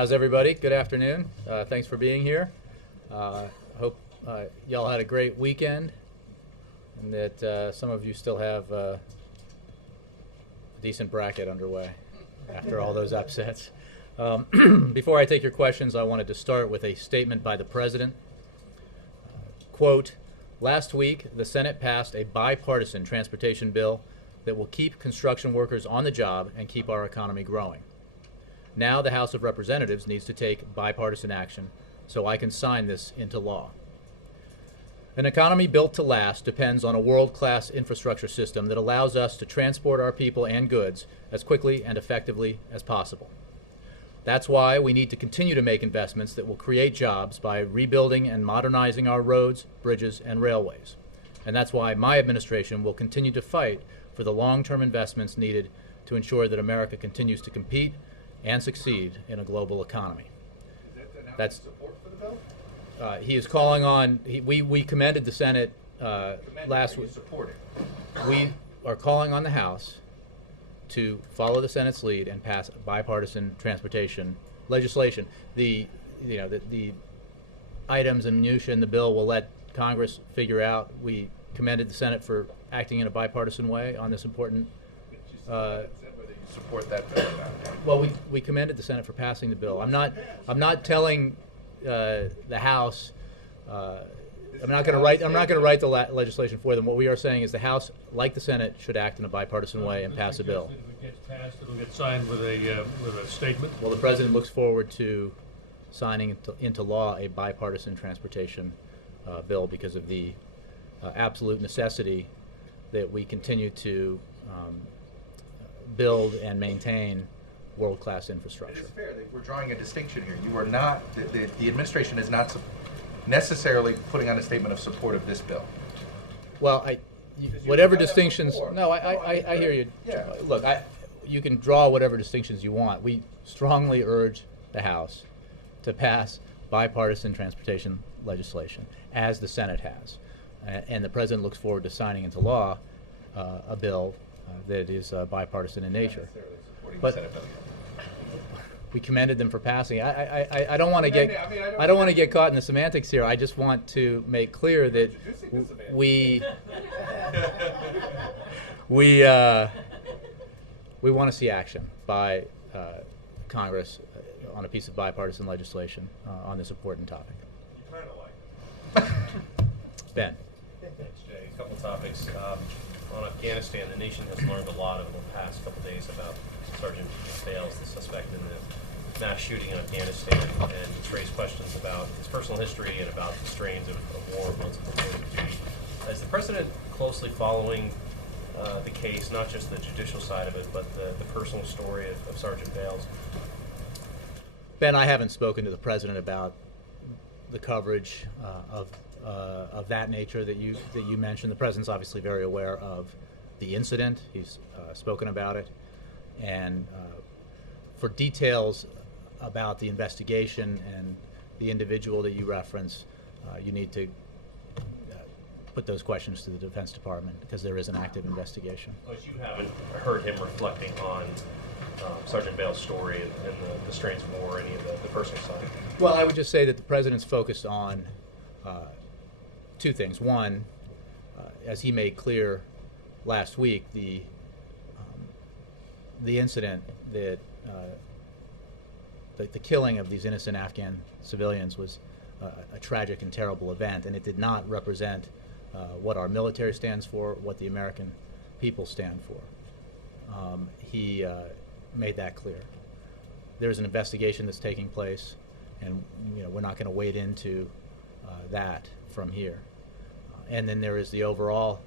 How's everybody? Good afternoon. Thanks for being here. Hope y'all had a great weekend and that some of you still have a decent bracket underway after all those upsets. Before I take your questions, I wanted to start with a statement by the President. Quote, last week, the Senate passed a bipartisan transportation bill that will keep construction workers on the job and keep our economy growing. Now the House of Representatives needs to take bipartisan action so I can sign this into law. An economy built to last depends on a world-class infrastructure system that allows us to transport our people and goods as quickly and effectively as possible. That's why we need to continue to make investments that will create jobs by rebuilding and modernizing our roads, bridges, and railways. And that's why my administration will continue to fight for the long-term investments needed to ensure that America continues to compete and succeed in a global economy. That's support for the bill? He is calling on. We commended the Senate last week. We are calling on the House to follow the Senate's lead and pass bipartisan transportation legislation. The items and minutiae in the bill will let Congress figure out. We commended the Senate for acting in a bipartisan way on this important. Support that bill? Well, we commended the Senate for passing the bill. I'm not telling the House. I'm not going to write the legislation for them. What we are saying is the House, like the Senate, should act in a bipartisan way and pass a bill. If it gets passed, it'll get signed with a statement. Well, the President looks forward to signing into law a bipartisan transportation bill because of the absolute necessity that we continue to build and maintain world-class infrastructure. It is fair that we're drawing a distinction here. You are not, the administration is not necessarily putting on a statement of support of this bill. Well, whatever distinctions. No, I hear you. Yeah. Look, you can draw whatever distinctions you want. We strongly urge the House to pass bipartisan transportation legislation, as the Senate has. And the President looks forward to signing into law a bill that is bipartisan in nature. But we commended them for passing. I don't want to get caught in the semantics here. I just want to make clear that we want to see action by Congress on a piece of bipartisan legislation on this important topic. You kind of like Ben. Thanks, Jay. A couple topics. On Afghanistan, the nation has learned a lot over the past couple days about Sergeant Bales, the suspect in the mass shooting in Afghanistan, and it's raised questions about his personal history and about the strains of war once before duty. Is the President closely following the case, not just the judicial side of it, but the personal story of Sergeant Bales? Ben, I haven't spoken to the President about the coverage of that nature that you mentioned. The President's obviously very aware of the incident. He's spoken about it, and for details about the investigation and the individual that you reference, you need to put those questions to the Defense Department because there is an active investigation. But you haven't heard him reflecting on Sergeant Bales' story and the strains of war, any of the personal side? Well, I would just say that the President's focused on two things. One, as he made clear last week, the incident that the killing of these innocent Afghan civilians was a tragic and terrible event, and it did not represent what our military stands for, what the American people stand for. He made that clear. There's an investigation that's taking place, and we're not going to wade into that from here. And then there is the overall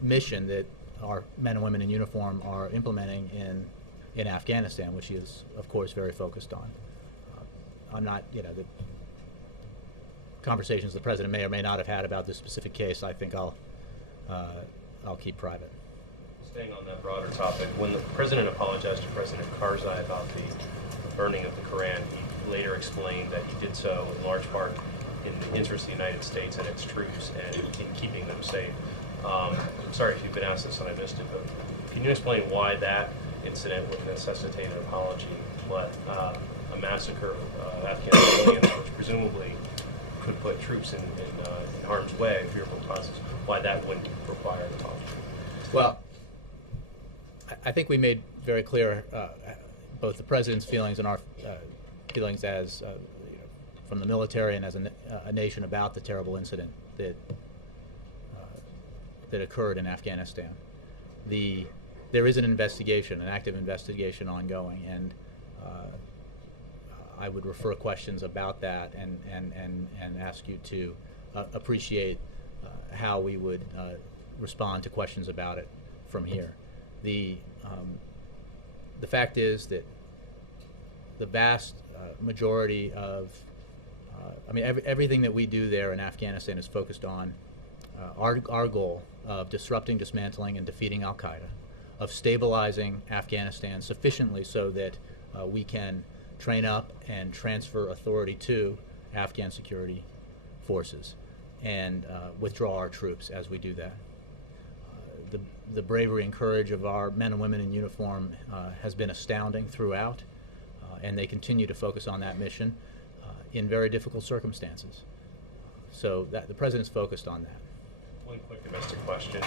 mission that our men and women in uniform are implementing in Afghanistan, which he is, of course, very focused on. I'm not, the conversations the President may or may not have had about this specific case, I think I'll keep private. Staying on that broader topic, when the President apologized to President Karzai about the burning of the Koran, he later explained that he did so in large part in the interest of the United States and its troops and in keeping them safe. I'm sorry if you've been asked this and I missed it, but can you explain why that incident would necessitate an apology but a massacre of Afghan civilians, which presumably could put troops in harm's way, fearful process, why that wouldn't require the posture. Well, I think we made very clear both the president's feelings and our feelings as from the military and as a nation about the terrible incident that occurred in Afghanistan. There is an investigation, an active investigation ongoing, and I would refer questions about that and ask you to appreciate how we would respond to questions about it from here. The fact is that the vast majority of, everything that we do there in Afghanistan is focused on our goal of disrupting, dismantling, and defeating al-Qaeda, of stabilizing Afghanistan sufficiently so that we can train up and transfer authority to Afghan security forces and withdraw our troops as we do that. The bravery and courage of our men and women in uniform has been astounding throughout, and they continue to focus on that mission in very difficult circumstances. So the president's focused on that. One quick domestic question.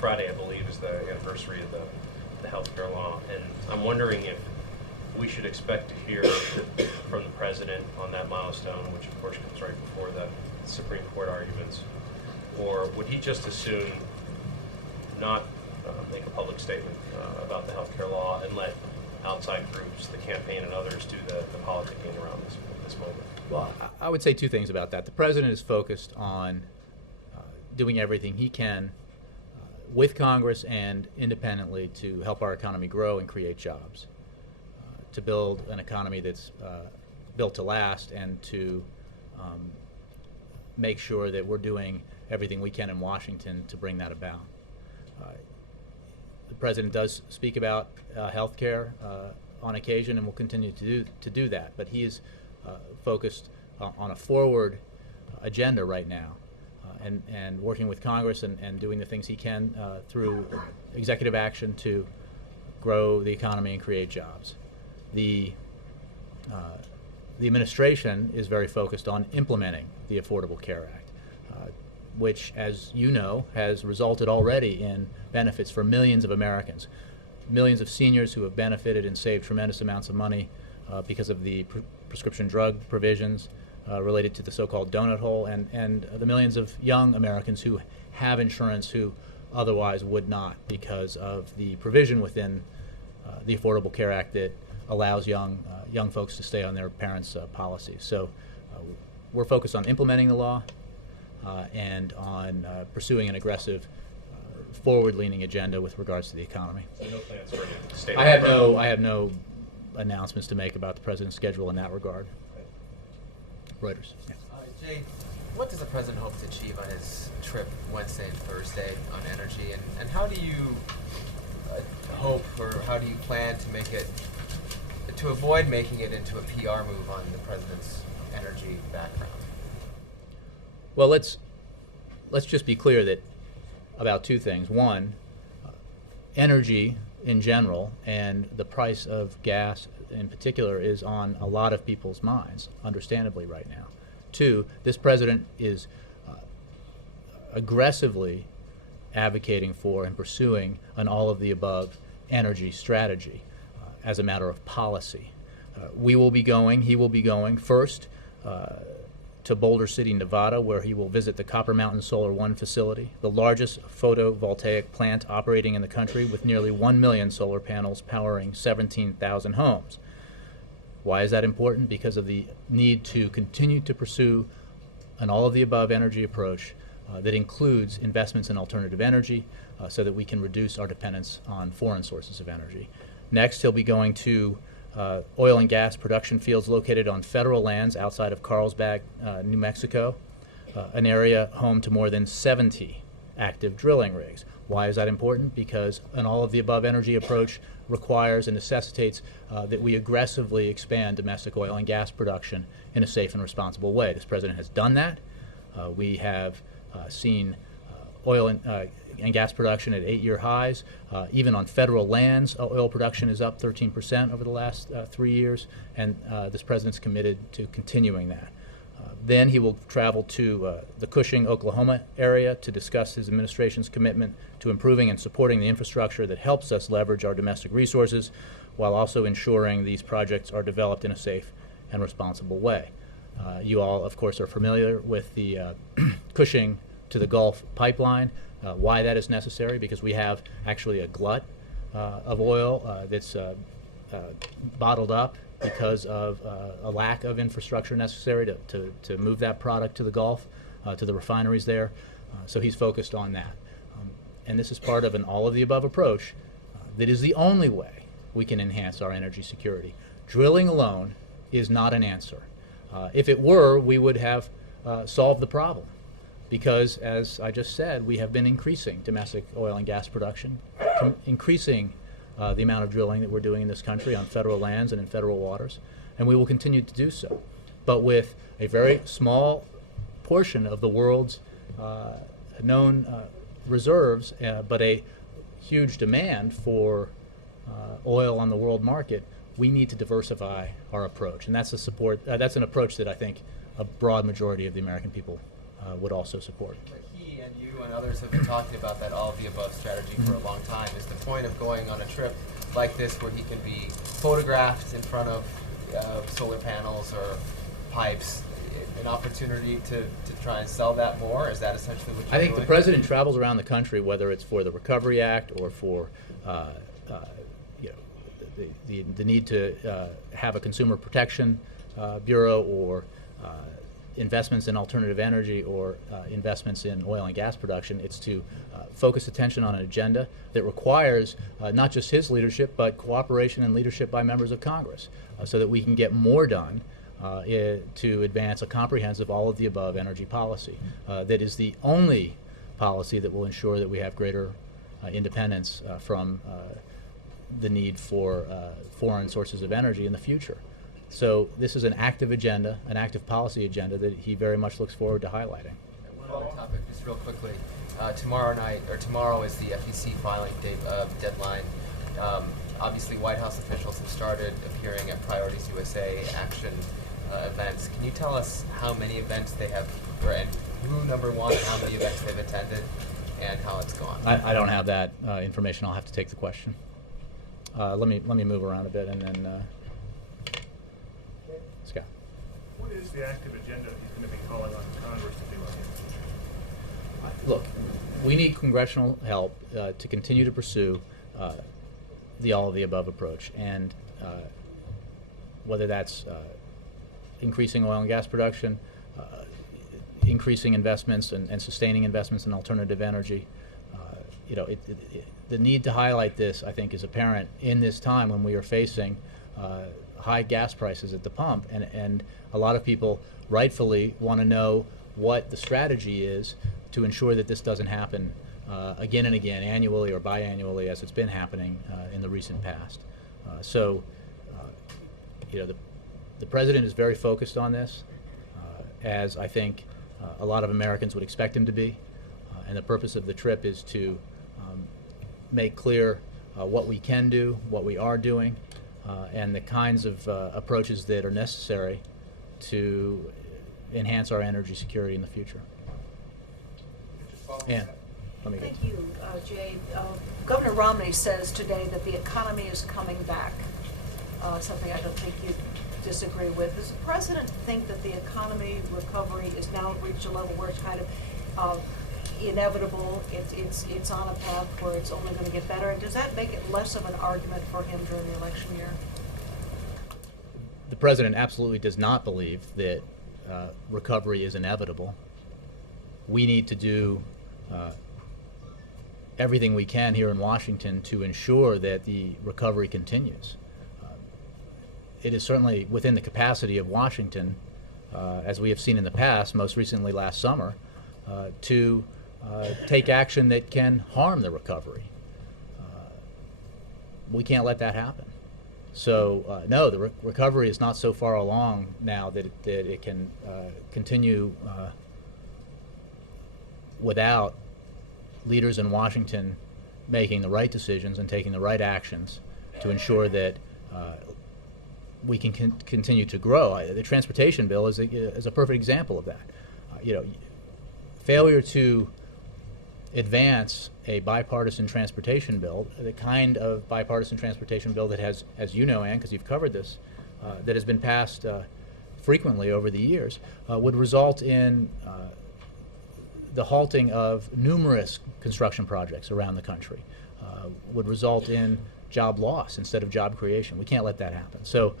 Friday, I believe, is the anniversary of the health care law, and I'm wondering if we should expect to hear from the president on that milestone, which of course comes right before the Supreme Court arguments, or would he just as soon not make a public statement about the health care law and let outside groups, the campaign and others, do the politicking around this moment? Well, I would say two things about that. The president is focused on doing everything he can with Congress and independently to help our economy grow and create jobs, to build an economy that's built to last, and to make sure that we're doing everything we can in Washington to bring that about. The president does speak about health care on occasion and will continue to do that, but he is focused on a forward agenda right now, and working with Congress and doing the things he can through executive action to grow the economy and create jobs. The administration is very focused on implementing the Affordable Care Act, which, as you know, has resulted already in benefits for millions of Americans, millions of seniors who have benefited and saved tremendous amounts of money because of the prescription drug provisions related to the so-called donut hole, and the millions of young Americans who have insurance who otherwise would not because of the provision within the Affordable Care Act that allows young folks to stay on their parents' policies. So we're focused on implementing the law and on pursuing an aggressive, forward-leaning agenda with regards to the economy. So no plans for a state. I have no announcements to make about the president's schedule in that regard. Reuters. Yeah. Jay, what does the president hope to achieve on his trip Wednesday and Thursday on energy, and how do you hope, or how do you plan to make it, to avoid making it into a PR move on the president's energy background? Well, let's just be clear that about two things. One, energy in general and the price of gas in particular is on a lot of people's minds, understandably right now. Two, this president is aggressively advocating for and pursuing an all-of-the-above energy strategy as a matter of policy. He will be going first to Boulder City, Nevada, where he will visit the Copper Mountain Solar One facility, the largest photovoltaic plant operating in the country with nearly 1 million solar panels powering 17,000 homes. Why is that important? Because of the need to continue to pursue an all-of-the-above energy approach that includes investments in alternative energy so that we can reduce our dependence on foreign sources of energy. Next, he'll be going to oil and gas production fields located on federal lands outside of Carlsbad, New Mexico, an area home to more than 70 active drilling rigs. Why is that important? Because an all-of-the-above energy approach requires and necessitates that we aggressively expand domestic oil and gas production in a safe and responsible way. This president has done that. We have seen oil and gas production at 8-year highs. Even on federal lands, oil production is up 13% over the last 3 years, and this president's committed to continuing that. Then he will travel to the Cushing, Oklahoma area to discuss his administration's commitment to improving and supporting the infrastructure that helps us leverage our domestic resources while also ensuring these projects are developed in a safe and responsible way. You all, of course, are familiar with the Cushing to the Gulf pipeline, why that is necessary, because we have actually a glut of oil that's bottled up because of a lack of infrastructure necessary to move that product to the Gulf, to the refineries there. So he's focused on that. And this is part of an all-of-the-above approach that is the only way we can enhance our energy security. Drilling alone is not an answer. If it were, we would have solved the problem, because, as I just said, we have been increasing domestic oil and gas production, increasing the amount of drilling that we're doing in this country on federal lands and in federal waters, and we will continue to do so. But with a very small portion of the world's known reserves, but a huge demand for oil on the world market, we need to diversify our approach, and that's that's an approach that I think a broad majority of the American people would also support. But he and you and others have been talking about that all-of-the-above strategy for a long time. Is the point of going on a trip like this where he can be photographed in front of solar panels or pipes an opportunity to try and sell that more? Is that essentially what you're doing? I think the president travels around the country, whether it's for the Recovery Act or for the need to have a consumer protection bureau, or investments in alternative energy, or investments in oil and gas production. It's to focus attention on an agenda that requires not just his leadership, but cooperation and leadership by members of Congress, so that we can get more done to advance a comprehensive all-of-the-above energy policy that is the only policy that will ensure that we have greater independence from the need for foreign sources of energy in the future. So this is an active agenda, an active policy agenda that he very much looks forward to highlighting. And one other topic, just real quickly. Tomorrow is the FEC filing deadline. Obviously, White House officials have started appearing at Priorities USA Action events. Can you tell us how many events they have, and who, number one, how many events they've attended, and how it's gone? I don't have that information. I'll have to take the question. Let me move around a bit, and then Scott. What is the active agenda he's going to be calling on Congress to do on the Look, we need congressional help to continue to pursue the all-of-the-above approach, and whether that's increasing oil and gas production, increasing investments and sustaining investments in alternative energy. The need to highlight this, I think, is apparent in this time when we are facing high gas prices at the pump, and a lot of people rightfully want to know what the strategy is to ensure that this doesn't happen again and again, annually or biannually, as it's been happening in the recent past. The president is very focused on this, as I think a lot of Americans would expect him to be, and the purpose of the trip is to make clear what we can do, what we are doing, and the kinds of approaches that are necessary to enhance our energy security in the future. Ann, let me get Thank you, Jay. Governor Romney says today that the economy is coming back, something I don't think you disagree with. Does the president think that the economy recovery is now reached a level where it's kind of inevitable, it's on a path where it's only going to get better, and does that make it less of an argument for him during the election year? The president absolutely does not believe that recovery is inevitable. We need to do everything we can here in Washington to ensure that the recovery continues. It is certainly within the capacity of Washington, as we have seen in the past, most recently last summer, to take action that can harm the recovery. We can't let that happen. So no, the recovery is not so far along now that it can continue without leaders in Washington making the right decisions and taking the right actions to ensure that we can continue to grow. The transportation bill is a perfect example of that. Failure to advance a bipartisan transportation bill, the kind of bipartisan transportation bill that has, as you know, Ann, because you've covered this, that has been passed frequently over the years, would result in the halting of numerous construction projects around the country, would result in job loss instead of job creation. We can't let that happen. So,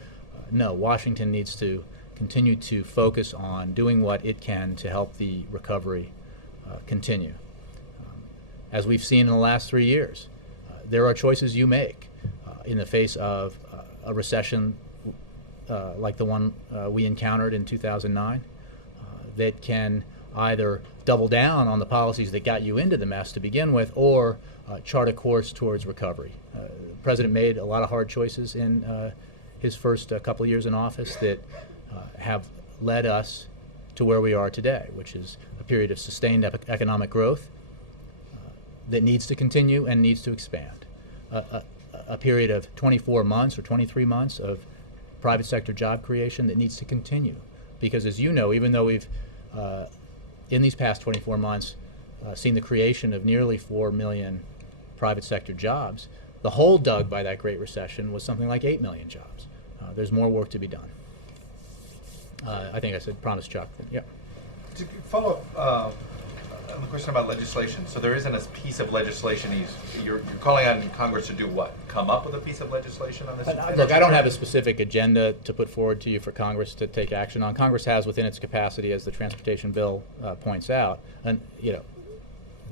no, Washington needs to continue to focus on doing what it can to help the recovery continue. As we've seen in the last 3 years, there are choices you make in the face of a recession like the one we encountered in 2009 that can either double down on the policies that got you into the mess to begin with or chart a course towards recovery. The President made a lot of hard choices in his first couple of years in office that have led us to where we are today, which is a period of sustained economic growth that needs to continue and needs to expand. A period of 24 months or 23 months of private sector job creation that needs to continue. Because as you know, even though we've, in these past 24 months, seen the creation of nearly 4 million private sector jobs, the hole dug by that Great Recession was something like 8 million jobs. There's more work to be done. I think I said promise, Chuck. Yeah. To follow up on the question about legislation, so there isn't a piece of legislation you're calling on Congress to do what? Come up with a piece of legislation on this? Look, I don't have a specific agenda to put forward to you for Congress to take action on. Congress has within its capacity, as the transportation bill points out, and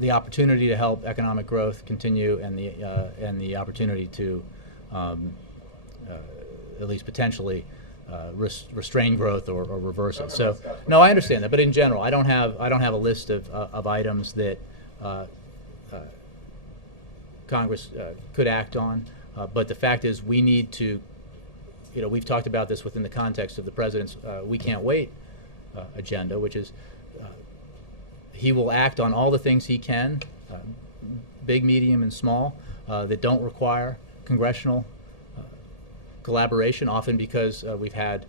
the opportunity to help economic growth continue and the opportunity to at least potentially restrain growth or reverse it. So, no, I understand that, but in general, I don't have a list of items that Congress could act on. But the fact is, we need to. We've talked about this within the context of the President's "We Can't Wait" agenda, which is he will act on all the things he can, big, medium, and small, that don't require congressional collaboration, often because we've had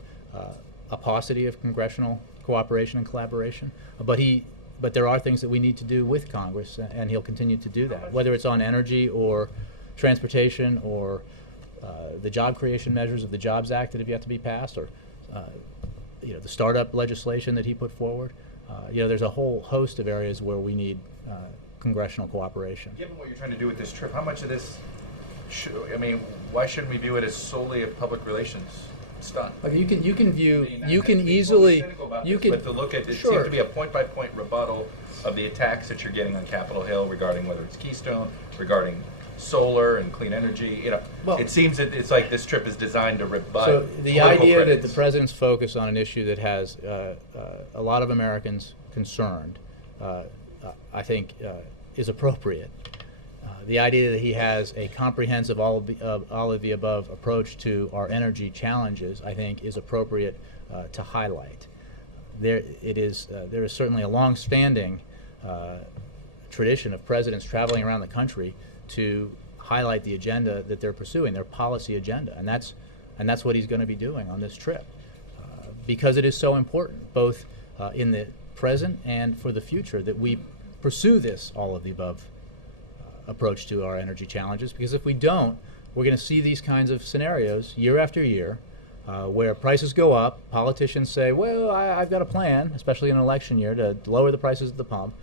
a paucity of congressional cooperation and collaboration. But there are things that we need to do with Congress, and he'll continue to do that, whether it's on energy or transportation or the job creation measures of the Jobs Act that have yet to be passed, or the startup legislation that he put forward. There's a whole host of areas where we need congressional cooperation. Given what you're trying to do with this trip, how much of this why shouldn't we view it as solely a public relations stunt? Okay, you can view, I mean, you I can think easily, cynical about you this, can. but to look at it Sure. seems to be a point-by-point rebuttal of the attacks that you're getting on Capitol Hill regarding whether it's Keystone, regarding solar and clean energy. Well, it seems that it's like this trip is designed to rebut. So the political idea that critics. the President's focus on an issue that has a lot of Americans concerned, I think, is appropriate. The idea that he has a comprehensive all of the above approach to our energy challenges, I think, is appropriate to highlight. There is certainly a long-standing tradition of presidents traveling around the country to highlight the agenda that they're pursuing, their policy agenda, and that's what he's going to be doing on this trip, because it is so important, both in the present and for the future, that we pursue this all of the above approach to our energy challenges, because if we don't, we're going to see these kinds of scenarios year after year where prices go up, politicians say, well, I've got a plan, especially in an election year, to lower the prices at the pump.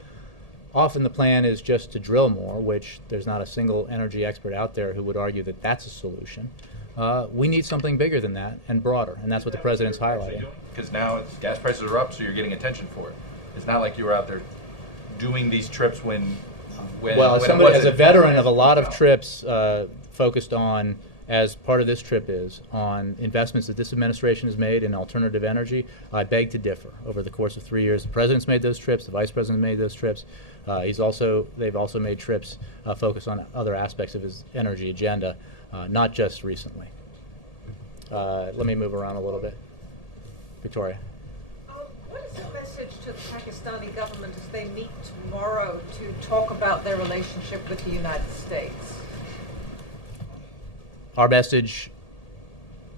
Often the plan is just to drill more, which there's not a single energy expert out there who would argue that that's a solution. We need something bigger than that and broader, and that's what the President's highlighting. Because now gas prices are up, so you're getting attention for it. It's not like you were out there doing these trips when well, as a veteran of a lot of trips focused on, as part of this trip is, on investments that this administration has made in alternative energy, I beg to differ. Over the course of 3 years, the President's made those trips, the Vice President made those trips. They've also made trips focused on other aspects of his energy agenda, not just recently. Let me move around a little bit. Victoria. What is the message to the Pakistani government as they meet tomorrow to talk about their relationship with the United States? Our message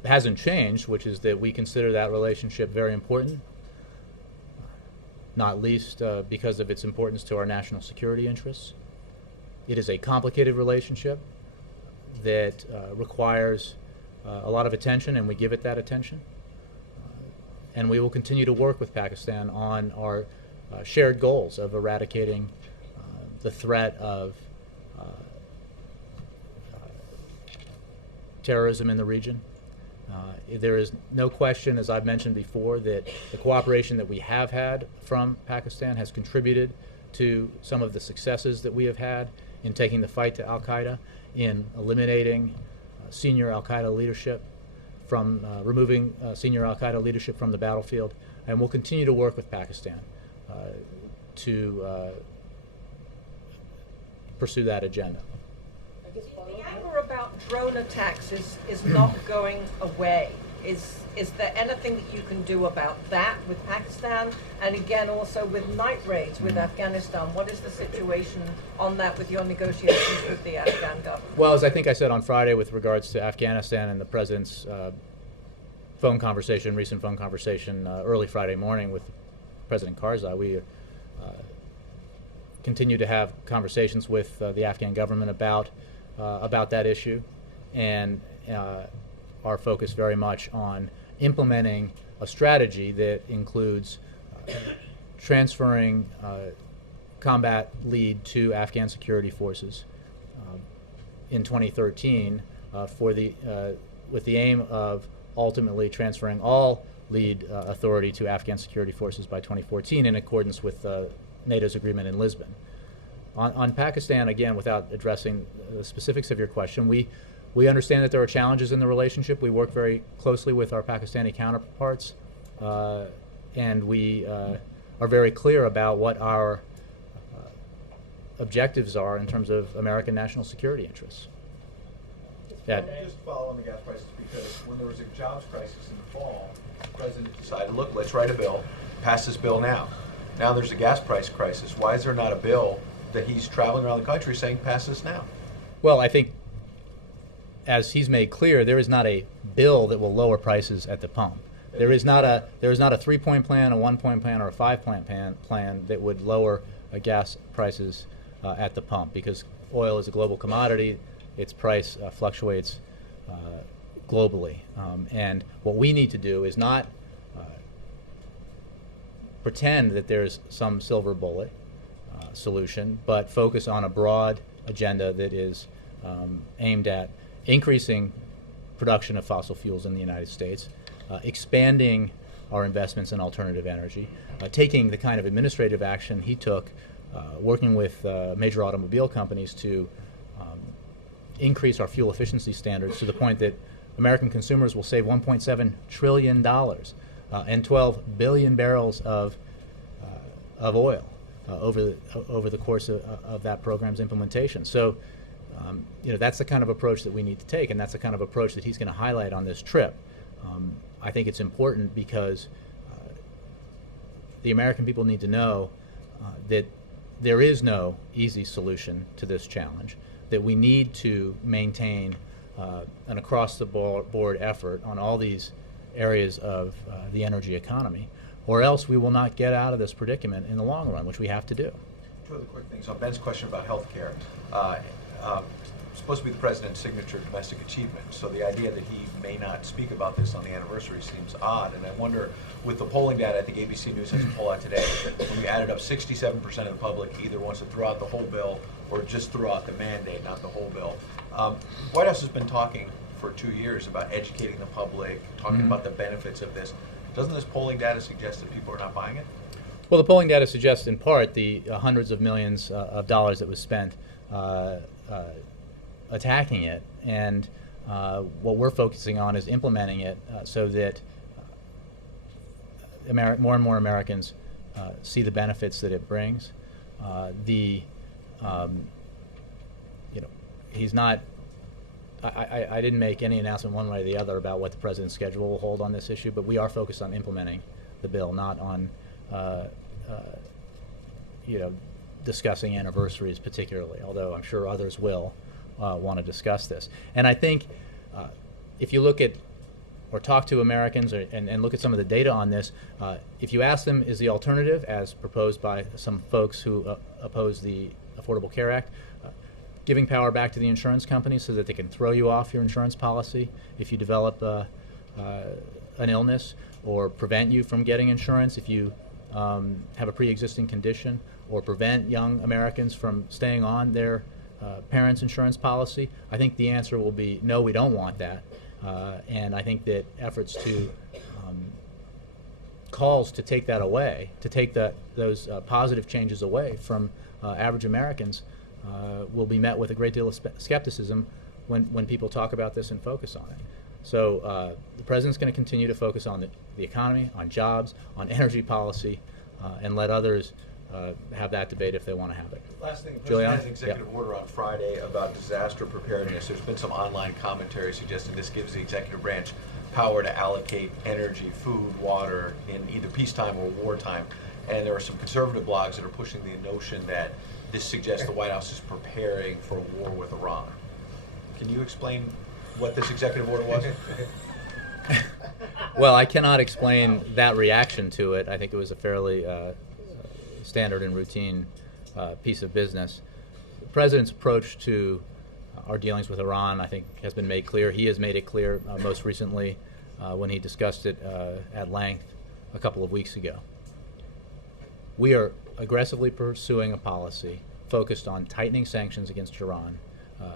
hasn't changed, which is that we consider that relationship very important, not least because of its importance to our national security interests. It is a complicated relationship that requires a lot of attention, and we give it that attention. And we will continue to work with Pakistan on our shared goals of eradicating the threat of terrorism in the region. There is no question, as I've mentioned before, that the cooperation that we have had from Pakistan has contributed to some of the successes that we have had in taking the fight to al-Qaeda, in eliminating senior al-Qaeda leadership, from removing senior al-Qaeda leadership from the battlefield, and we'll continue to work with Pakistan to pursue that agenda. The anger about drone attacks is not going away. Is there anything that you can do about that with Pakistan? And again, also with night raids with Afghanistan, what is the situation on that with your negotiations with the Afghan government? Well, as I think I said on Friday with regards to Afghanistan and the President's recent phone conversation early Friday morning with President Karzai, we continue to have conversations with the Afghan government about that issue, and are focused very much on implementing a strategy that includes transferring combat lead to Afghan security forces in 2013 with the aim of ultimately transferring all lead authority to Afghan security forces by 2014 in accordance with NATO's agreement in Lisbon. On Pakistan, again, without addressing the specifics of your question, we understand that there are challenges in the relationship. We work very closely with our Pakistani counterparts, and we are very clear about what our objectives are in terms of American national security interests. Just follow on the gas prices, because when there was a jobs crisis in the fall, the President decided, look, let's write a bill, pass this bill now. Now there's a gas price crisis. Why is there not a bill that he's traveling around the country saying, pass this now? Well, I think, as he's made clear, there is not a bill that will lower prices at the pump. There is not a 3-point plan, a 1-point plan, or a 5-point plan that would lower gas prices at the pump, because oil is a global commodity. Its price fluctuates globally, and what we need to do is not pretend that there's some silver bullet solution, but focus on a broad agenda that is aimed at increasing production of fossil fuels in the United States, expanding our investments in alternative energy, taking the kind of administrative action he took, working with major automobile companies to increase our fuel efficiency standards to the point that American consumers will save $1.7 trillion and 12 billion barrels of oil over the course of that program's implementation. So, that's the kind of approach that we need to take, and that's the kind of approach that he's going to highlight on this trip. I think it's important because the American people need to know that there is no easy solution to this challenge, that we need to maintain an across-the-board effort on all these areas of the energy economy, or else we will not get out of this predicament in the long run, which we have to do. Two other quick things. On Ben's question about health care, supposed to be the President's signature domestic achievement, so the idea that he may not speak about this on the anniversary seems odd, and I wonder, with the polling data, I think ABC News has a poll out today, that when we added up, 67% of the public either wants to throw out the whole bill or just throw out the mandate, not the whole bill. White House has been talking for 2 years about educating the public, talking about the benefits of this. Doesn't this polling data suggest that people are not buying it? Well, the polling data suggests in part the hundreds of millions of dollars that was spent attacking it, and what we're focusing on is implementing it so that more and more Americans see the benefits that it brings. He's not. I didn't make any announcement one way or the other about what the President's schedule will hold on this issue, but we are focused on implementing the bill, not on discussing anniversaries particularly, although I'm sure others will want to discuss this. And I think if you look at or talk to Americans and look at some of the data on this, if you ask them, is the alternative, as proposed by some folks who oppose the Affordable Care Act, giving power back to the insurance companies so that they can throw you off your insurance policy if you develop an illness, or prevent you from getting insurance if you have a pre-existing condition, or prevent young Americans from staying on their parents' insurance policy, I think the answer will be no, we don't want that. And I think that efforts to calls to take that away, to take those positive changes away from average Americans, will be met with a great deal of skepticism when people talk about this and focus on it. So the president's going to continue to focus on the economy, on jobs, on energy policy, and let others have that debate if they want to have it. Last thing, the Juliana? President has an executive order on Friday about disaster preparedness. There's been some online commentary suggesting this gives the executive branch power to allocate energy, food, water in either peacetime or wartime. And there are some conservative blogs that are pushing the notion that this suggests the White House is preparing for a war with Iran. Can you explain what this executive order was? Well, I cannot explain that reaction to it. I think it was a fairly standard and routine piece of business. The president's approach to our dealings with Iran, I think, has been made clear. He has made it clear most recently when he discussed it at length a couple of weeks ago. We are aggressively pursuing a policy focused on tightening sanctions against Iran,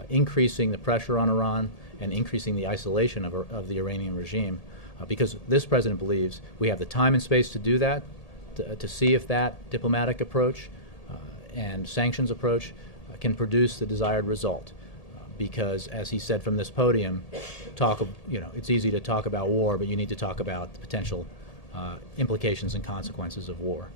increasing the pressure on Iran, and increasing the isolation of the Iranian regime, because this president believes we have the time and space to do that, to see if that diplomatic approach and sanctions approach can produce the desired result. Because, as he said from this podium, it's easy to talk about war, but you need to talk about the potential implications and consequences of war.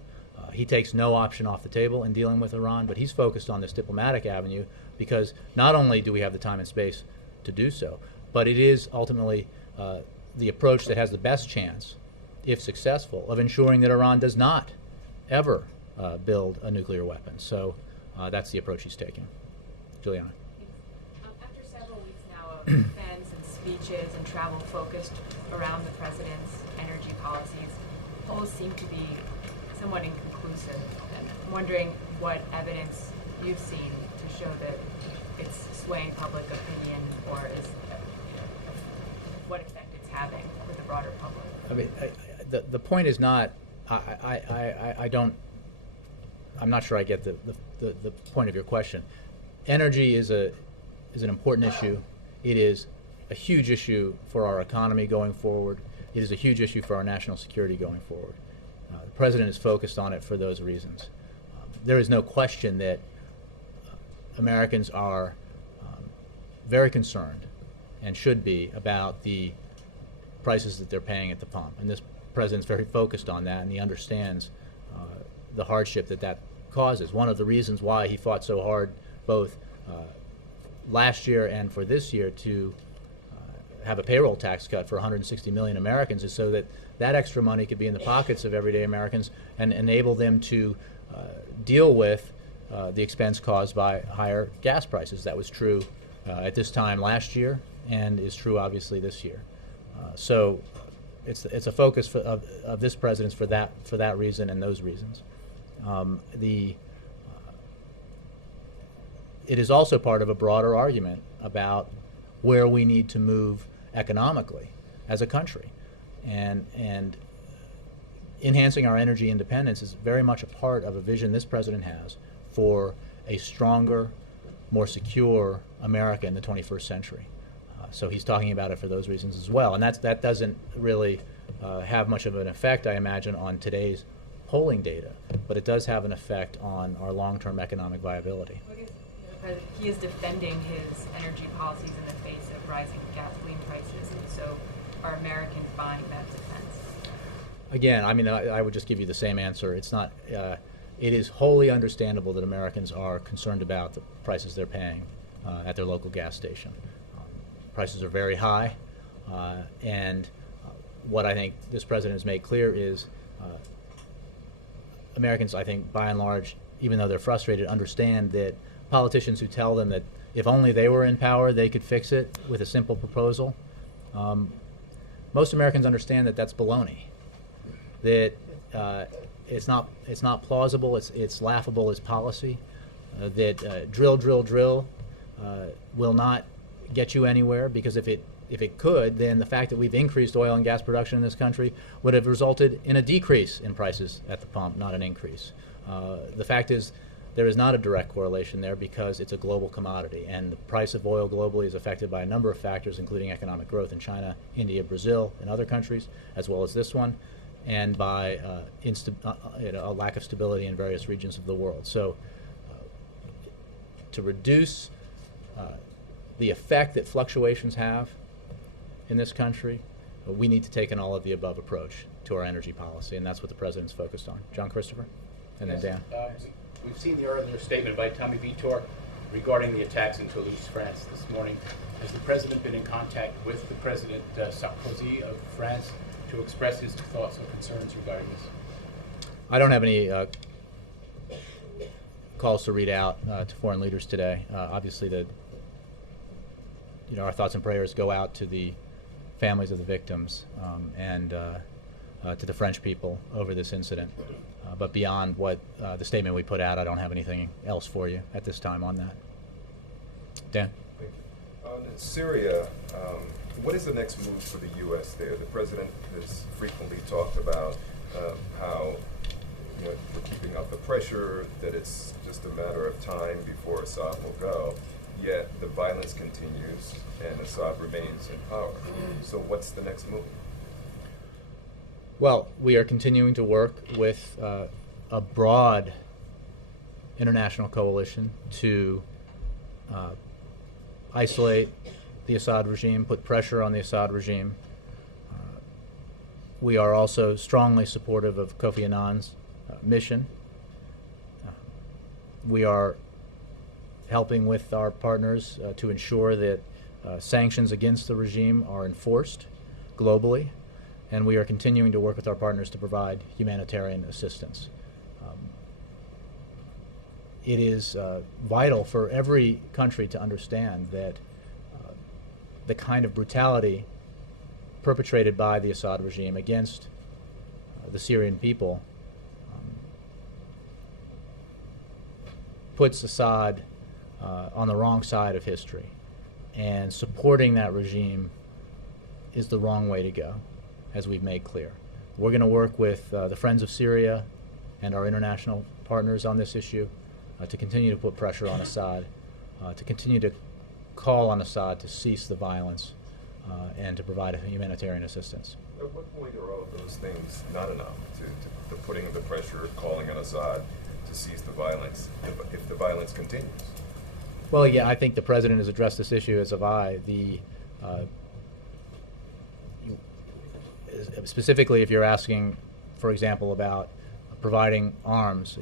He takes no option off the table in dealing with Iran, but he's focused on this diplomatic avenue because not only do we have the time and space to do so, but it is ultimately the approach that has the best chance, if successful, of ensuring that Iran does not ever build a nuclear weapon. So that's the approach he's taking. Juliana. After several weeks now of events and speeches and travel focused around the president's energy policies, polls seem to be somewhat inconclusive. And I'm wondering what evidence you've seen to show that it's swaying public opinion, or is what effect it's having with the broader public. I mean, the point is not. I'm not sure I get the point of your question. Energy is an important issue. It is a huge issue for our economy going forward. It is a huge issue for our national security going forward. The president is focused on it for those reasons. There is no question that Americans are very concerned, and should be, about the prices that they're paying at the pump. And this president's very focused on that, and he understands the hardship that causes. One of the reasons why he fought so hard both last year and for this year to have a payroll tax cut for 160 million Americans is so that that extra money could be in the pockets of everyday Americans and enable them to deal with the expense caused by higher gas prices. That was true at this time last year and is true obviously this year. So it's a focus of this president's for that reason and those reasons. It is also part of a broader argument about where we need to move economically as a country, and enhancing our energy independence is very much a part of a vision this president has for a stronger, more secure America in the 21st century. So he's talking about it for those reasons as well, and that doesn't really have much of an effect, I imagine, on today's polling data, but it does have an effect on our long-term economic viability. He is defending his energy policies in the face of rising gasoline prices, and so are Americans buying that defense? Again, I mean, I would just give you the same answer. It's not. It is wholly understandable that Americans are concerned about the prices they're paying at their local gas station. Prices are very high, and what I think this president has made clear is Americans, I think, by and large, even though they're frustrated, understand that politicians who tell them that if only they were in power, they could fix it with a simple proposal. Most Americans understand that that's baloney. That it's not plausible. It's laughable as policy. That drill will not get you anywhere, because if it could, then the fact that we've increased oil and gas production in this country would have resulted in a decrease in prices at the pump, not an increase. The fact is, there is not a direct correlation there because it's a global commodity, and the price of oil globally is affected by a number of factors, including economic growth in China, India, Brazil, and other countries, as well as this one, and by a lack of stability in various regions of the world. So to reduce the effect that fluctuations have in this country, we need to take an all-of-the-above approach to our energy policy, and that's what the President's focused on. John Christopher, and then Dan. We've seen the earlier statement by Tommy Vitor regarding the attacks in Toulouse, France this morning. Has the President been in contact with the President Sarkozy of France to express his thoughts and concerns regarding this? I don't have any calls to read out to foreign leaders today. Obviously, our thoughts and prayers go out to the families of the victims and to the French people over this incident. But beyond what the statement we put out, I don't have anything else for you at this time on that. Dan? Thank you. On Syria, what is the next move for the U.S. there? The President has frequently talked about how we're keeping up the pressure, that it's just a matter of time before Assad will go, yet the violence continues and Assad remains in power. So what's the next move? Well, we are continuing to work with a broad international coalition to isolate the Assad regime, put pressure on the Assad regime. We are also strongly supportive of Kofi Annan's mission. We are helping with our partners to ensure that sanctions against the regime are enforced globally, and we are continuing to work with our partners to provide humanitarian assistance. It is vital for every country to understand that the kind of brutality perpetrated by the Assad regime against the Syrian people puts Assad on the wrong side of history, and supporting that regime is the wrong way to go, as we've made clear. We're going to work with the Friends of Syria and our international partners on this issue to continue to put pressure on Assad, to continue to call on Assad to cease the violence and to provide humanitarian assistance. At what point are all of those things not enough to the putting of the pressure, calling on Assad to cease the violence, if the violence continues? Well, yeah, I think the President has addressed this issue, as have I. Specifically, if you're asking, for example, about providing arms,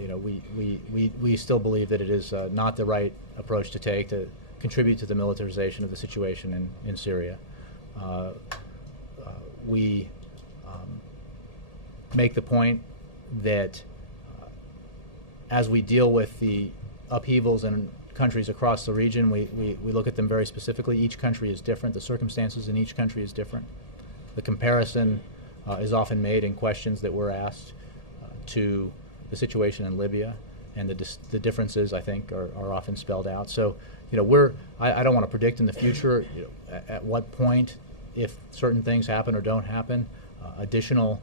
we still believe that it is not the right approach to take to contribute to the militarization of the situation in Syria. We make the point that as we deal with the upheavals in countries across the region, we look at them very specifically. Each country is different. The circumstances in each country is different. The comparison is often made in questions that were asked to the situation in Libya, and the differences, I think, are often spelled out. So, I don't want to predict in the future at what point, if certain things happen or don't happen, additional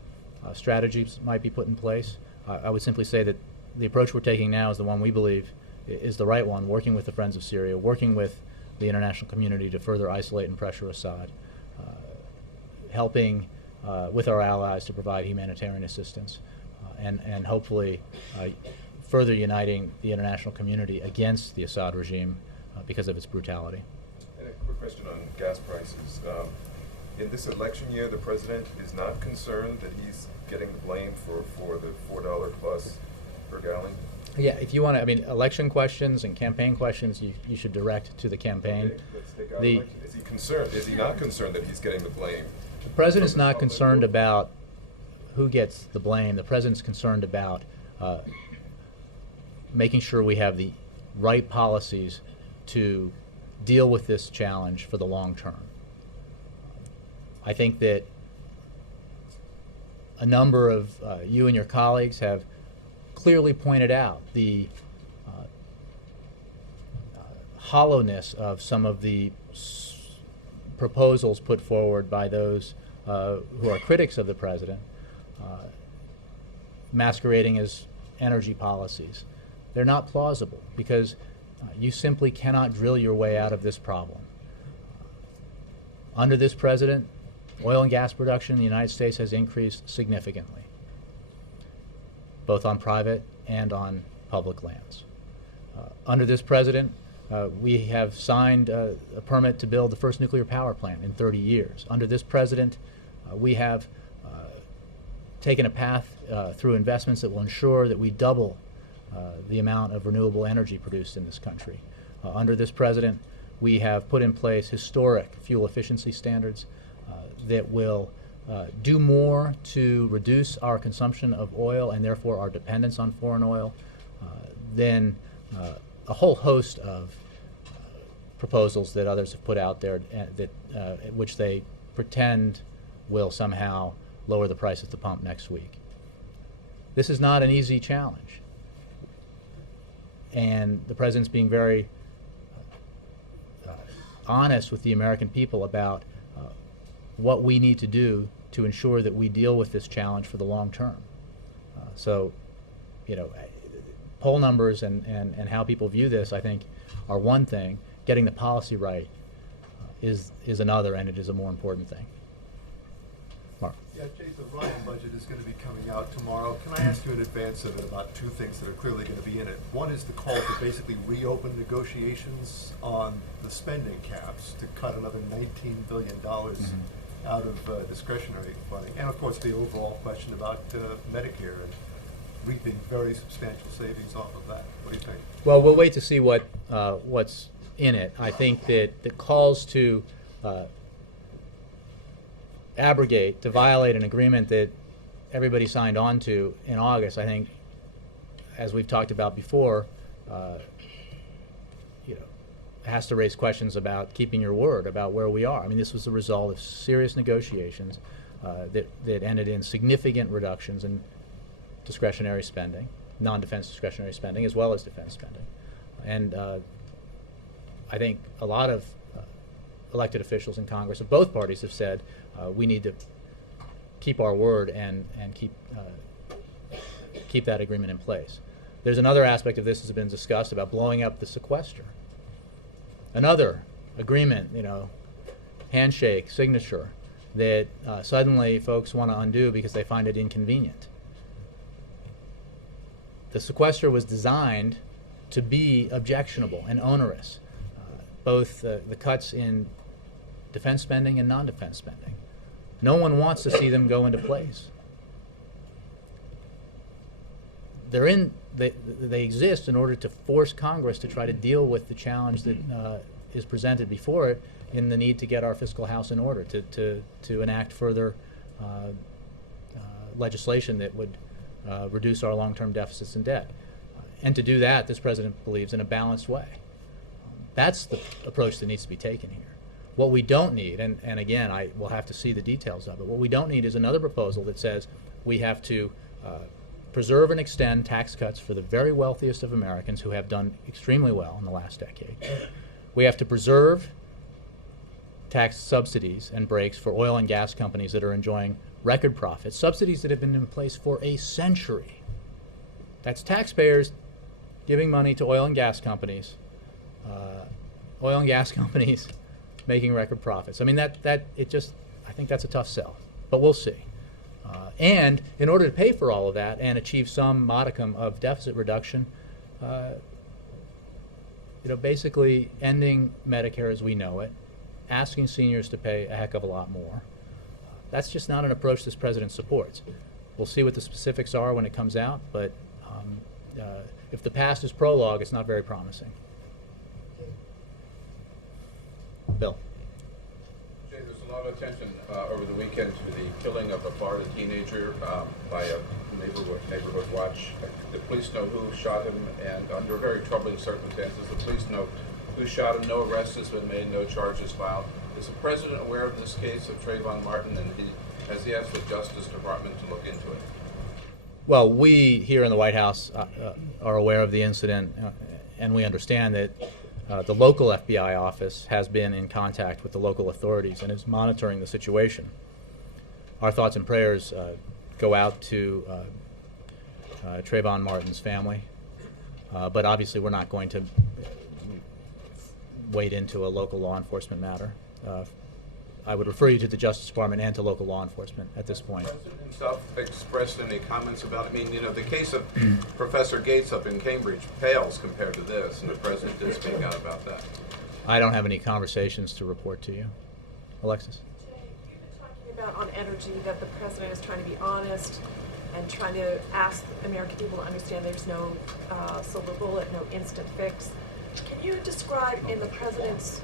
strategies might be put in place. I would simply say that the approach we're taking now is the one we believe is the right one, working with the Friends of Syria, working with the international community to further isolate and pressure Assad, helping with our allies to provide humanitarian assistance, and hopefully further uniting the international community against the Assad regime because of its brutality. And a quick question on gas prices. In this election year, the President is not concerned that he's getting the blame for the $4 plus per gallon? Yeah, if you want to, election questions and campaign questions, you should direct to the campaign. Okay, let's take out election. Is he concerned? Is he not concerned that he's getting the blame? The President's not concerned about who gets the blame. The President's concerned about making sure we have the right policies to deal with this challenge for the long term. I think that a number of you and your colleagues have clearly pointed out the hollowness of some of the proposals put forward by those who are critics of the president, masquerading as energy policies. They're not plausible because you simply cannot drill your way out of this problem. Under this president, oil and gas production in the United States has increased significantly, both on private and on public lands. Under this president, we have signed a permit to build the first nuclear power plant in 30 years. Under this president, we have taken a path through investments that will ensure that we double the amount of renewable energy produced in this country. Under this president, we have put in place historic fuel efficiency standards that will do more to reduce our consumption of oil and therefore our dependence on foreign oil than a whole host of proposals that others have put out there which they pretend will somehow lower the price at the pump next week. This is not an easy challenge. And the president's being very honest with the American people about what we need to do to ensure that we deal with this challenge for the long term. So, you know, poll numbers and how people view this, I think, are one thing. Getting the policy right is another, and it is a more important thing. Mark. Yeah, Jay, the Ryan budget is going to be coming out tomorrow. Can I ask you in advance of it about two things that are clearly going to be in it? One is the call to basically reopen negotiations on the spending caps to cut another $19 billion out of discretionary funding. And of course, the overall question about Medicare and reaping very substantial savings off of that. What do you think? Well, we'll wait to see what's in it. I think that the calls to abrogate, to violate an agreement that everybody signed on to in August, I think, as we've talked about before, you know, has to raise questions about keeping your word about where we are. I mean, this was the result of serious negotiations that ended in significant reductions in discretionary spending, non-defense discretionary spending, as well as defense spending. And I think a lot of elected officials in Congress of both parties have said we need to keep our word and keep that agreement in place. There's another aspect of this that's been discussed about blowing up the sequester. Another agreement, you know, handshake, signature, that suddenly folks want to undo because they find it inconvenient. The sequester was designed to be objectionable and onerous, both the cuts in defense spending and non-defense spending. No one wants to see them go into place. They exist in order to force Congress to try to deal with the challenge that is presented before it in the need to get our fiscal house in order, to enact further legislation that would reduce our long-term deficits and debt. And to do that, this president believes, in a balanced way. That's the approach that needs to be taken here. What we don't need, and again, I will have to see the details of it, what we don't need is another proposal that says we have to preserve and extend tax cuts for the very wealthiest of Americans who have done extremely well in the last decade. We have to preserve tax subsidies and breaks for oil and gas companies that are enjoying record profits, subsidies that have been in place for a century. That's taxpayers giving money to oil and gas companies, making record profits. I mean, I think that's a tough sell, but we'll see. And in order to pay for all of that and achieve some modicum of deficit reduction, basically ending Medicare as we know it, asking seniors to pay a heck of a lot more. That's just not an approach this president supports. We'll see what the specifics are when it comes out, but if the past is prologue, it's not very promising. Jay, Bill. there's a lot lot of attention over the weekend to the killing of a Florida teenager by a neighborhood watch. The police know who shot him, and under very troubling circumstances, the police know who shot him. No arrest has been made, no charges filed. Is the president aware of this case of Trayvon Martin, and has he asked the Justice Department to look into it? Well, we here in the White House are aware of the incident, and we understand that the local FBI office has been in contact with the local authorities and is monitoring the situation. Our thoughts and prayers go out to Trayvon Martin's family, but obviously we're not going to wade into a local law enforcement matter. I would refer you to the Justice Department and to local law enforcement at this point. The president himself expressed any comments about it? I mean, you know, the case of Professor Gates up in Cambridge pales compared to this, and the president did speak out about that. I don't have any conversations to report to you. Alexis? Jay, you've been talking about on energy that the president is trying to be honest and trying to ask American people to understand there's no silver bullet, no instant fix. Can you describe in the president's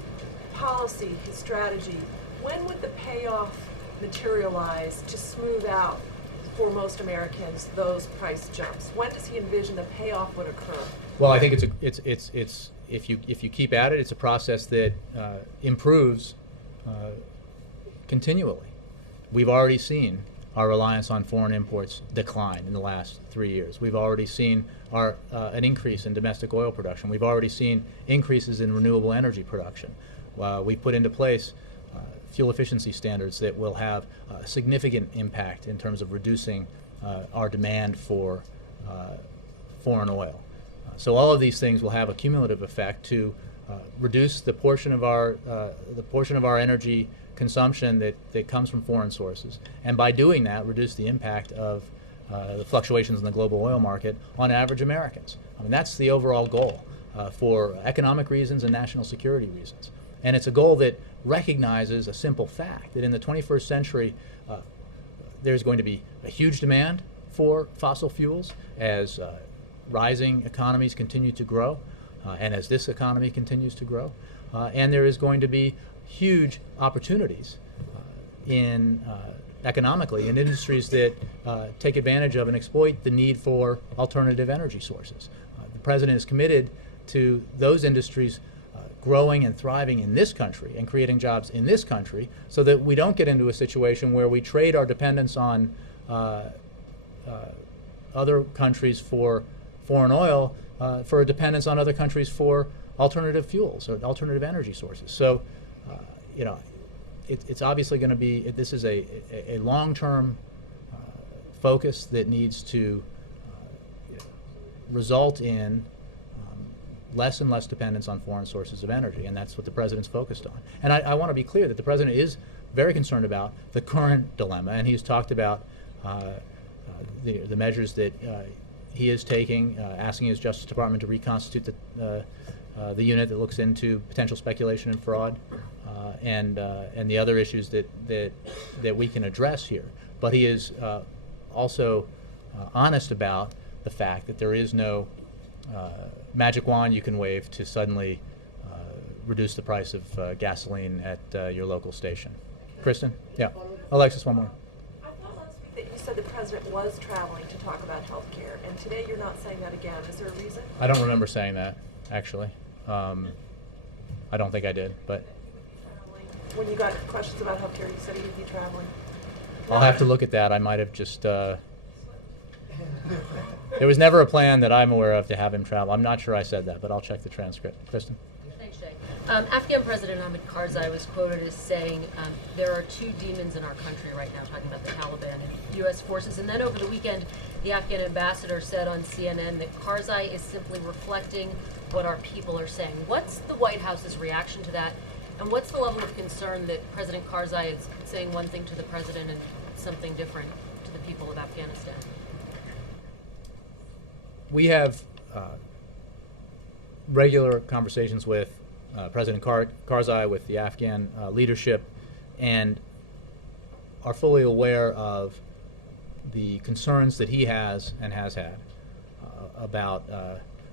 policy, his strategy, when would the payoff materialize to smooth out for most Americans those price jumps? When does he envision the payoff would occur? Well, I think it's if you keep at it, it's a process that improves continually. We've already seen our reliance on foreign imports decline in the last 3 years. We've already seen an increase in domestic oil production. We've already seen increases in renewable energy production. We've put into place fuel efficiency standards that will have a significant impact in terms of reducing our demand for foreign oil. So all of these things will have a cumulative effect to reduce the portion of our energy consumption that comes from foreign sources, and by doing that, reduce the impact of the fluctuations in the global oil market on average Americans. I mean, that's the overall goal for economic reasons and national security reasons. And it's a goal that recognizes a simple fact that in the 21st century, there's going to be a huge demand for fossil fuels as rising economies continue to grow, and as this economy continues to grow. And there is going to be huge opportunities economically in industries that take advantage of and exploit the need for alternative energy sources. The president is committed to those industries growing and thriving in this country and creating jobs in this country so that we don't get into a situation where we trade our dependence on other countries for foreign oil for a dependence on other countries for alternative fuels or alternative energy sources. So, you know, it's obviously going to be, this is a long-term focus that needs to result in less and less dependence on foreign sources of energy, and that's what the president's focused on. And I want to be clear that the president is very concerned about the current dilemma, and he's talked about the measures that he is taking, asking his Justice Department to reconstitute the unit that looks into potential speculation and fraud, and the other issues that we can address here. But he is also honest about the fact that there is no magic wand you can wave to suddenly reduce the price of gasoline at your local station. Kristen? Yeah. Alexis, one more. I thought last week that you said the president was traveling to talk about health care, and today you're not saying that again. Is there a reason? I don't remember saying that, actually. I don't think I did, but When you got questions about health care, you said he would be traveling. I'll have to look at that. I might have just... There was never a plan that I'm aware of to have him travel. I'm not sure I said that, but I'll check the transcript. Kristen? Thanks, Jay. Afghan President Hamid Karzai was quoted as saying, there are two demons in our country right now, talking about the Taliban and U.S. forces. And then over the weekend, the Afghan ambassador said on CNN that Karzai is simply reflecting what our people are saying. What's the White House's reaction to that? And what's the level of concern that President Karzai is saying one thing to the president and something different to the people of Afghanistan? We have regular conversations with President Karzai, with the Afghan leadership, and are fully aware of the concerns that he has and has had about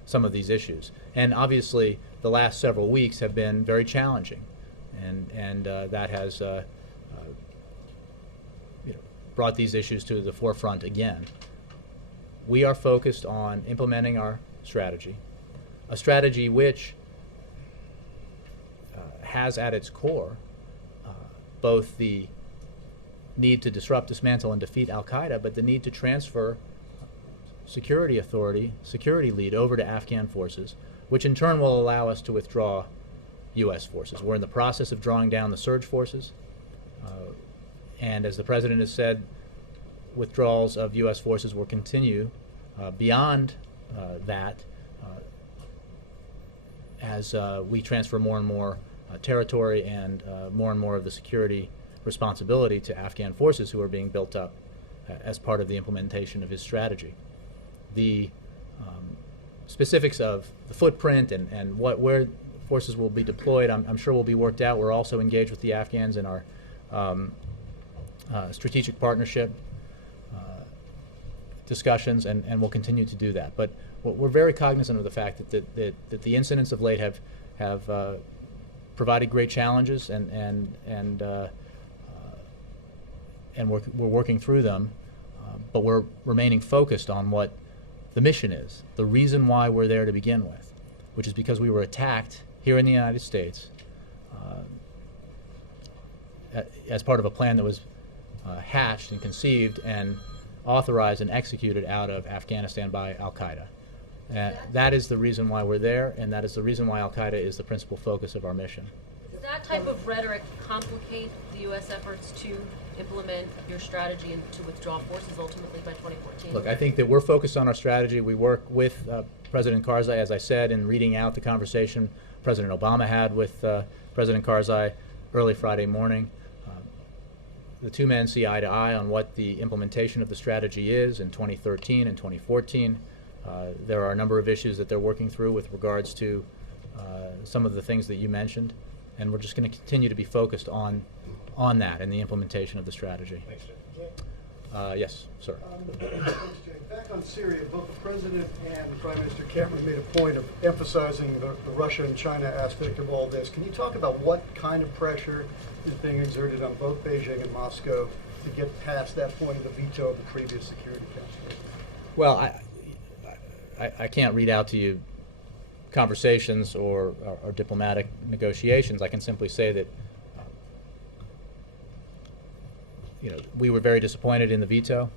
some of these issues. And obviously, the last several weeks have been very challenging, and that has brought these issues to the forefront again. We are focused on implementing our strategy, a strategy which has at its core both the need to disrupt, dismantle, and defeat al-Qaeda, but the need to transfer security authority, security lead over to Afghan forces, which in turn will allow us to withdraw U.S. forces. We're in the process of drawing down the surge forces, and as the President has said, withdrawals of U.S. forces will continue beyond that as we transfer more and more territory and more of the security responsibility to Afghan forces who are being built up as part of the implementation of his strategy. The specifics of the footprint and where forces will be deployed, I'm sure will be worked out. We're also engaged with the Afghans in our strategic partnership discussions, and we'll continue to do that. But we're very cognizant of the fact that the incidents of late have provided great challenges, and we're working through them, but we're remaining focused on what the mission is, the reason why we're there to begin with, which is because we were attacked here in the United States as part of a plan that was hatched and conceived and authorized and executed out of Afghanistan by al-Qaeda. That is the reason why we're there, and that is the reason why al-Qaeda is the principal focus of our mission. Does that type of rhetoric complicate the U.S. efforts to implement your strategy and to withdraw forces ultimately by 2014? Look, I think that we're focused on our strategy. We work with President Karzai, as I said, in reading out the conversation President Obama had with President Karzai early Friday morning. The two men see eye to eye on what the implementation of the strategy is in 2013 and 2014. There are a number of issues that they're working through with regards to some of the things that you mentioned, and we're just going to continue to be focused on that and the implementation of the strategy. Thanks, Jay. Yes, sir. Thanks, Jay. Back on Syria, both the President and Prime Minister Cameron made a point of emphasizing the Russia and China aspect of all this. Can you talk about what kind of pressure is being exerted on both Beijing and Moscow to get past that point of the veto of the previous Security Council? Well, I can't read out to you conversations or diplomatic negotiations. I can simply say that we were very disappointed in the veto.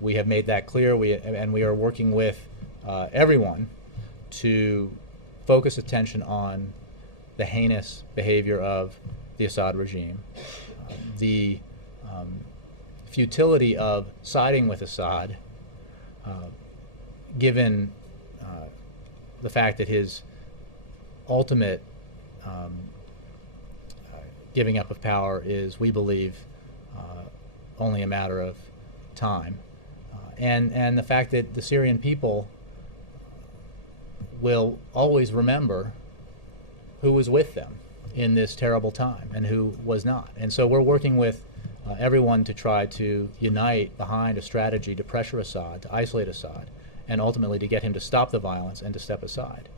We have made that clear. And we are working with everyone to focus attention on the heinous behavior of the Assad regime, the futility of siding with Assad, given the fact that his ultimate giving up of power is, we believe, only a matter of time, and the fact that the Syrian people will always remember who was with them in this terrible time and who was not. And so we're working with everyone to try to unite behind a strategy to pressure Assad, to isolate Assad, and ultimately to get him to stop the violence and to step aside.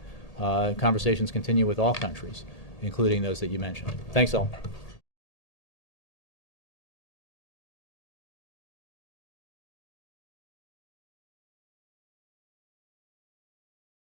Conversations continue with all countries, including those that you mentioned. Thanks all.